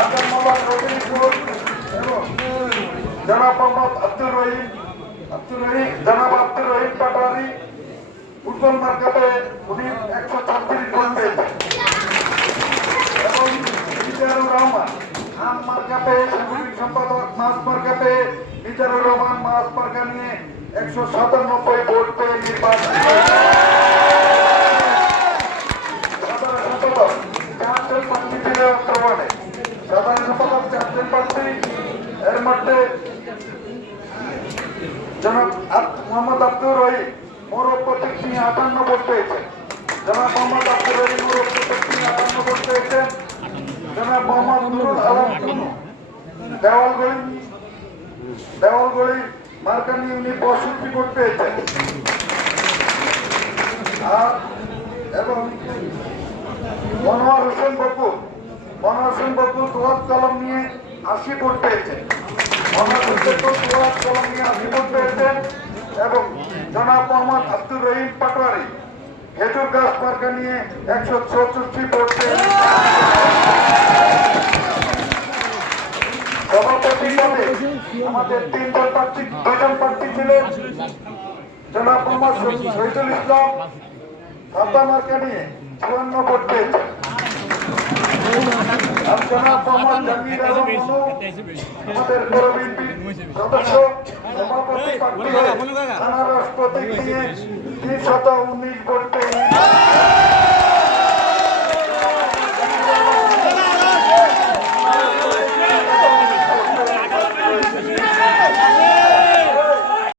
রাজা মোহাম্মদ রফিকুল এবং জনাব মোহাম্মদ আব্দুর রহিম জনাব আব্দুর রহিম পাটোয়ারি ফুটবল মার্কাতে উনি 136 ভোট পেয়েছেন এবং মিজানুর রহমান আম মার্কাতে সাংগঠনিক সম্পাদক মাস মার্কাতে মিজানুর রহমান মাস মার্কা নিয়ে 197 ভোট পেয়ে নির্বাচিত। সাধারণ সম্পাদক 4 জন প্রার্থী ছিল অক্টোবরে। সাধারণ সম্পাদক 4 জন প্রার্থী, এর মধ্যে জনাব মোহাম্মদ আব্দুর রহিম মোরব প্রতীক নিয়ে 58 ভোট পেয়েছেন। জনাব মোহাম্মদ আব্দুর রহিম মোরব প্রতীক নিয়ে 58 ভোট পেয়েছেন। জনাব মোহাম্মদ নুরুল আলম কুনু দেওয়ালগড়ি মার্কা নিয়ে উনি 62 ভোট পেয়েছেন এবং মনোয়ার হোসেন বকুল তোয়াত কলম নিয়ে 80 ভোট পেয়েছেন। মনোয়ার হোসেন তোয়াত কলম নিয়ে 80 ভোট পেয়েছেন এবং জনাব মোহাম্মদ আব্দুর রহিম পাটোয়ারি খেজুর গাছ মার্কা নিয়ে 164 ভোট পেয়েছেন। সভাপতি পদে আমাদের 2জন প্রার্থী ছিলেন। জনাব মোহাম্মদ শহীদুল ইসলাম খাতা মার্কা নিয়ে 54 ভোট পেয়েছেন। আর জনাব মোহাম্মদ জাহাঙ্গীর আলম মনু আমাদের পৌর বিএনপির সদস্য সভাপতি প্রার্থী আনারস প্রতীক নিয়ে 319 ভোট পেয়েছেন।